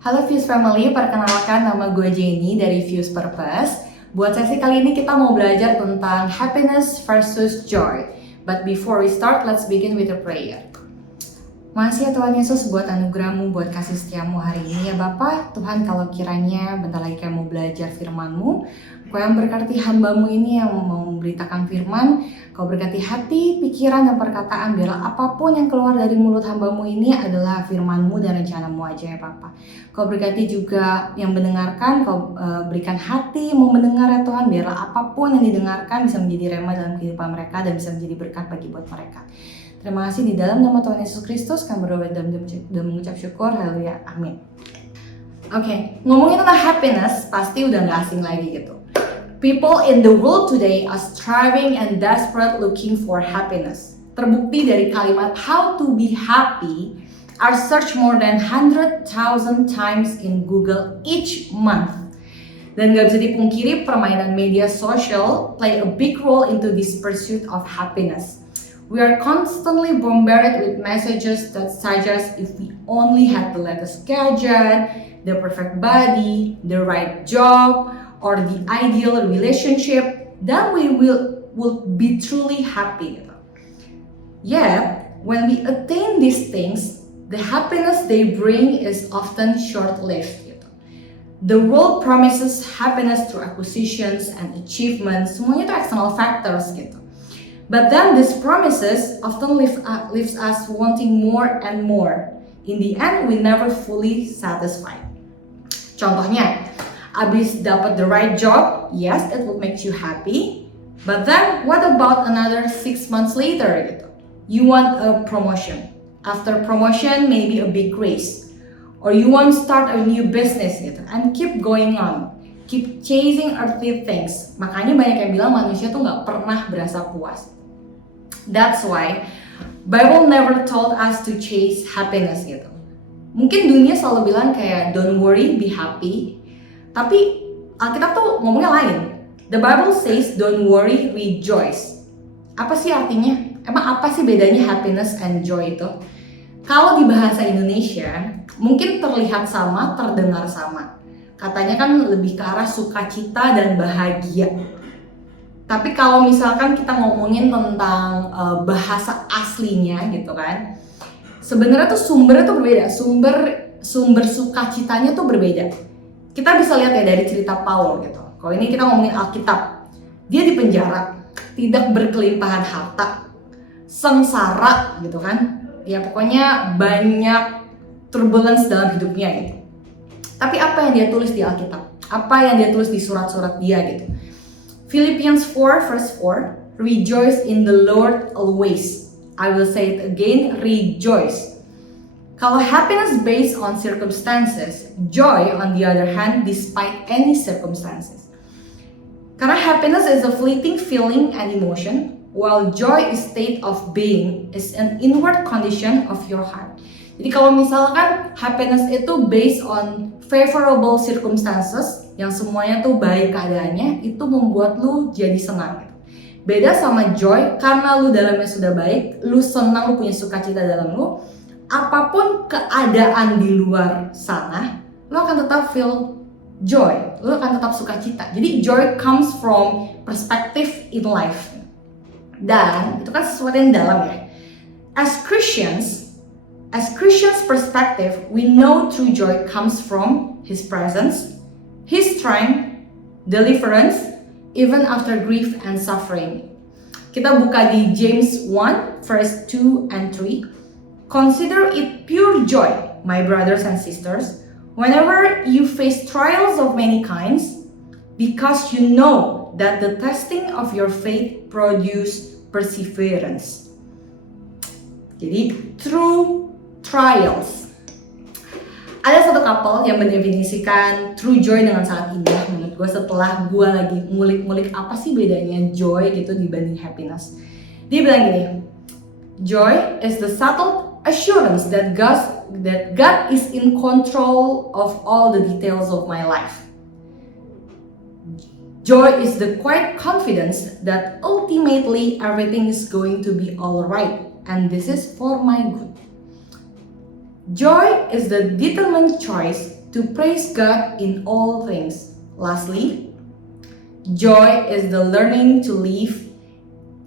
Halo Fuse Family, perkenalkan nama gue Jenny dari Fuse Purpose. Buat sesi kali ini kita mau belajar tentang happiness versus joy. But before we start, let's begin with a prayer. Makasih ya Tuhan Yesus buat anugerah-Mu, buat kasih setiamu hari ini ya Bapa. Tuhan, kalau kiranya bentar lagi kami mau belajar firman-Mu, Kau yang berkati hamba-Mu ini yang mau memberitakan firman, Kau berkati hati, pikiran, dan perkataan, biarlah apapun yang keluar dari mulut hamba-Mu ini adalah firman-Mu dan rencana-Mu aja ya Bapa. Kau berkati juga yang mendengarkan, Kau berikan hati mau mendengar ya Tuhan, biarlah apapun yang didengarkan bisa menjadi rema dalam kehidupan mereka dan bisa menjadi berkat bagi buat mereka. Terima kasih di dalam nama Tuhan Yesus Kristus kami berdoa dan mengucap syukur, haleluya, amin. Oke, ngomongin tentang happiness pasti udah gak asing lagi gitu. People in the world today are striving and desperate looking for happiness. Terbukti dari kalimat how to be happy are searched more than 100,000 times in Google each month. Dan gak bisa dipungkiri permainan media sosial play a big role into this pursuit of happiness. We are constantly bombarded with messages that suggest if we only had the latest gadget, the perfect body, the right job, or the ideal relationship, then we will be truly happy. Yet, when we attain these things, the happiness they bring is often short-lived. The world promises happiness through acquisitions and achievements, semuanya itu external factors gitu. But then these promises often leaves us wanting more and more. In the end, we never fully satisfied. Contohnya, abis dapat the right job, yes, it will make you happy. But then, what about another 6 months later gitu? You want a promotion. After promotion, maybe a big raise. Or you want to start a new business gitu. And keep going on. Keep chasing earthly things. Makanya banyak yang bilang manusia tuh gak pernah berasa puas. That's why Bible never told us to chase happiness gitu. Mungkin dunia selalu bilang kayak don't worry, be happy. Tapi Alkitab tuh ngomongnya lain. The Bible says don't worry, rejoice. Apa sih artinya? Emang apa sih bedanya happiness and joy itu? Kalau di bahasa Indonesia mungkin terlihat sama, terdengar sama. Katanya kan lebih ke arah sukacita dan bahagia. Tapi kalau misalkan kita ngomongin tentang bahasa aslinya gitu kan, sebenarnya tuh sumbernya tuh berbeda. Sumber sukacitanya tuh berbeda. Kita bisa lihat ya dari cerita Paul gitu. Kalau ini kita ngomongin Alkitab, dia di penjara, tidak berkelimpahan harta, sengsara gitu kan. Ya pokoknya banyak turbulence dalam hidupnya gitu. Tapi apa yang dia tulis di Alkitab? Apa yang dia tulis di surat-surat dia gitu? Philippians 4 verse 4, rejoice in the Lord always. I will say it again, rejoice. Kalau happiness based on circumstances, joy on the other hand despite any circumstances. Karena happiness is a fleeting feeling and emotion, while joy is state of being, is an inward condition of your heart. Jadi kalau misalkan happiness itu based on favorable circumstances, yang semuanya tuh baik keadaannya, itu membuat lu jadi senang. Beda sama joy, karena lu dalamnya sudah baik, lu senang, lu punya sukacita dalam lu, apapun keadaan di luar sana, lu akan tetap feel joy, lu akan tetap sukacita. Jadi joy comes from perspective in life. Dan itu kan sesuatu yang dalam ya. As Christians perspective, we know true joy comes from His presence, His strength, deliverance, even after grief and suffering. Kita buka di James 1 verse 2 and 3. Consider it pure joy, my brothers and sisters, whenever you face trials of many kinds, because you know that the testing of your faith produces perseverance. Jadi, through trials. Ada satu couple yang mendefinisikan true joy dengan sangat indah menurut gue setelah gue lagi ngulik-ngulik apa sih bedanya joy gitu dibanding happiness. Dia bilang gini, joy is the subtle assurance that God is in control of all the details of my life. Joy is the quiet confidence that ultimately everything is going to be alright and this is for my good. Joy is the determined choice to praise God in all things. Lastly, joy is the learning to live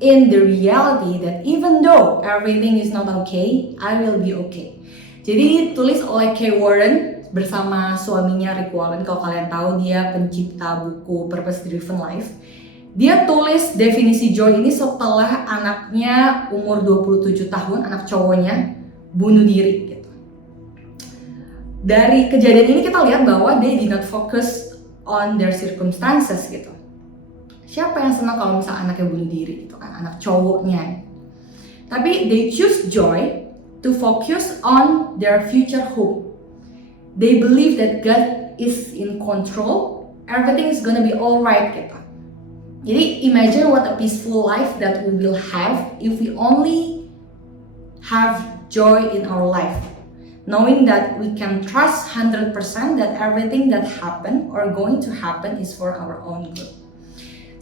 in the reality that even though everything is not okay, I will be okay. Jadi ditulis oleh Kay Warren bersama suaminya Rick Warren. Kalau kalian tahu, dia pencipta buku Purpose Driven Life. Dia tulis definisi joy ini setelah anaknya umur 27 tahun, anak cowoknya, bunuh diri gitu. Dari kejadian ini kita lihat bahwa they did not focus on their circumstances gitu. Siapa yang senang kalau misalnya anaknya bunuh diri gitu kan, anak cowoknya. Tapi they choose joy to focus on their future hope. They believe that God is in control, everything is gonna be alright gitu. Jadi imagine what a peaceful life that we will have if we only have joy in our life. Knowing that we can trust 100% that everything that happen or going to happen is for our own good.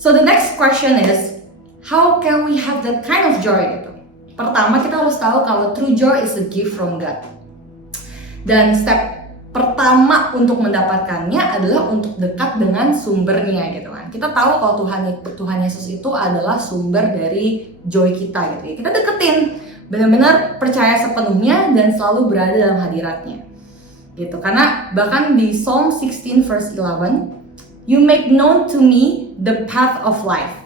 So the next question is, how can we have that kind of joy gitu? Pertama, kita harus tahu kalau true joy is a gift from God. Dan step pertama untuk mendapatkannya adalah untuk dekat dengan sumbernya gitu kan. Kita tahu kalau Tuhan Yesus itu adalah sumber dari joy kita gitu ya. Kita deketin, benar-benar percaya sepenuhnya dan selalu berada dalam hadiratnya gitu. Karena bahkan di Psalm 16 verse 11, you make known to me the path of life.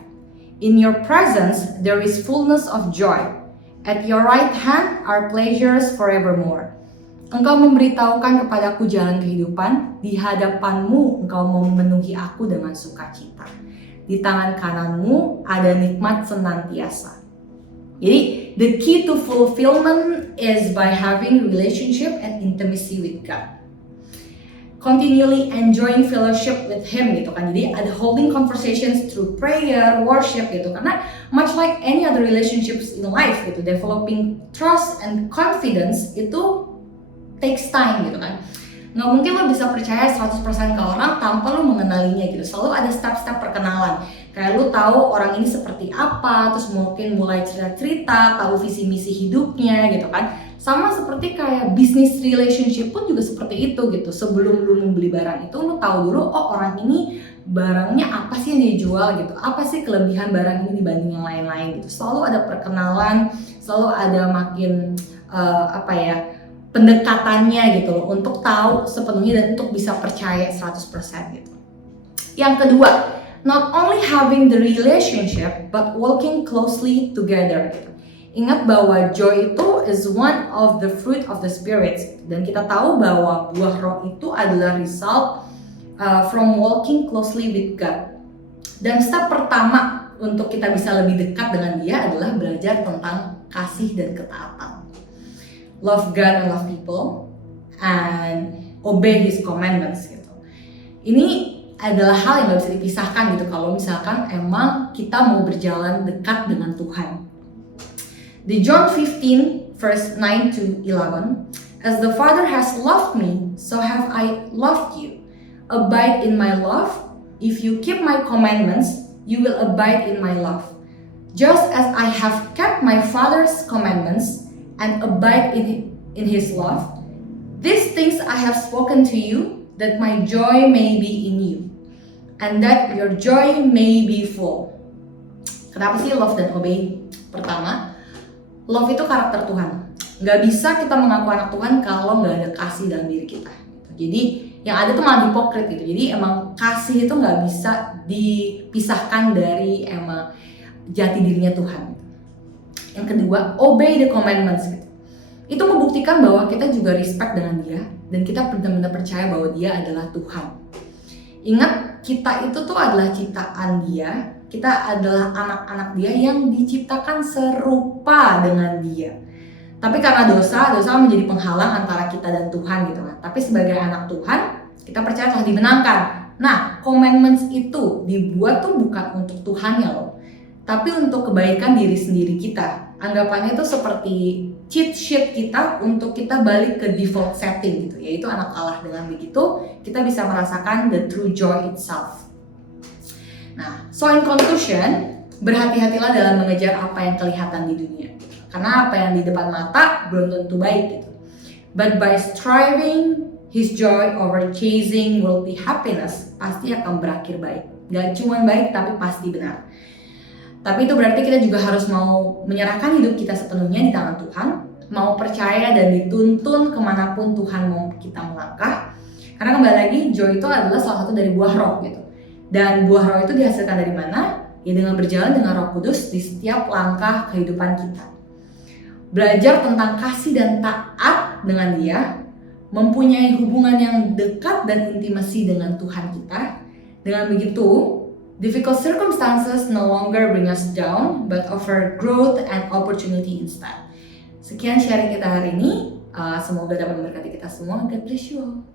In your presence there is fullness of joy. At your right hand are pleasures forevermore. Engkau memberitahukan kepadaku jalan kehidupan, di hadapanmu engkau memenuhi aku dengan sukacita. Di tangan kananmu ada nikmat senantiasa. Jadi, the key to fulfillment is by having relationship and intimacy with God. Continually enjoying fellowship with Him gitu kan. Jadi ada holding conversations through prayer, worship gitu. Karena much like any other relationships in life gitu, developing trust and confidence itu takes time gitu kan. Nggak mungkin lo bisa percaya 100% ke orang tanpa lo mengenalinya gitu. Selalu ada step-step perkenalan. Kayak lo tahu orang ini seperti apa, terus mungkin mulai cerita-cerita, tahu visi misi hidupnya gitu kan. Sama seperti kayak business relationship pun juga seperti itu gitu. Sebelum lo membeli barang itu, lo tahu dulu, oh orang ini barangnya apa sih yang dia jual gitu. Apa sih kelebihan barang ini dibanding yang lain-lain gitu. Selalu ada perkenalan, selalu ada makin pendekatannya gitu loh, untuk tahu sepenuhnya dan untuk bisa percaya 100% gitu. Yang kedua, not only having the relationship but walking closely together gitu. Ingat bahwa joy itu is one of the fruit of the spirit, dan kita tahu bahwa buah roh itu adalah result from walking closely with God. Dan step pertama untuk kita bisa lebih dekat dengan Dia adalah belajar tentang kasih dan ketaatan. Love God and love people and obey His commandments gitu. Ini adalah hal yang gak bisa dipisahkan gitu kalau misalkan emang kita mau berjalan dekat dengan Tuhan. Di John 15 verse 9 to 11, as the Father has loved me, so have I loved you. Abide in my love. If you keep my commandments, you will abide in my love. Just as I have kept my Father's commandments and abide in His love, these things I have spoken to you, that my joy may be in you, and that your joy may be full. Kenapa sih love dan obey? Pertama, love itu karakter Tuhan. Gak bisa kita mengaku anak Tuhan kalau gak ada kasih dalam diri kita. Jadi yang ada tuh malah hipokrit gitu. Jadi emang kasih itu gak bisa dipisahkan dari emang jati dirinya Tuhan. Yang kedua, obey the commandments gitu. Itu membuktikan bahwa kita juga respect dengan Dia dan kita benar-benar percaya bahwa Dia adalah Tuhan. Ingat, kita itu tuh adalah ciptaan Dia, kita adalah anak-anak Dia yang diciptakan serupa dengan Dia. Tapi karena dosa menjadi penghalang antara kita dan Tuhan gitu kan. Tapi sebagai anak Tuhan, kita percaya telah dimenangkan. Nah, commandments itu dibuat tuh bukan untuk Tuhannya loh, tapi untuk kebaikan diri sendiri kita. Anggapannya itu seperti cheat sheet kita untuk kita balik ke default setting gitu, yaitu anak Allah. Dengan begitu kita bisa merasakan the true joy itself. Nah, so in conclusion, berhati-hatilah dalam mengejar apa yang kelihatan di dunia, karena apa yang di depan mata belum tentu baik gitu. But by striving his joy over chasing worldly happiness pasti akan berakhir baik. Gak cuma baik tapi pasti benar. Tapi itu berarti kita juga harus mau menyerahkan hidup kita sepenuhnya di tangan Tuhan, mau percaya dan dituntun kemanapun Tuhan mau kita melangkah. Karena kembali lagi, joy itu adalah salah satu dari buah roh gitu. Dan buah roh itu dihasilkan dari mana? Ya dengan berjalan dengan Roh Kudus di setiap langkah kehidupan kita. Belajar tentang kasih dan taat dengan Dia, mempunyai hubungan yang dekat dan intimasi dengan Tuhan kita. Dengan begitu, difficult circumstances no longer bring us down, but offer growth and opportunity instead. Sekian sharing kita hari ini. Semoga dapat memberkati kita semua. God bless you all.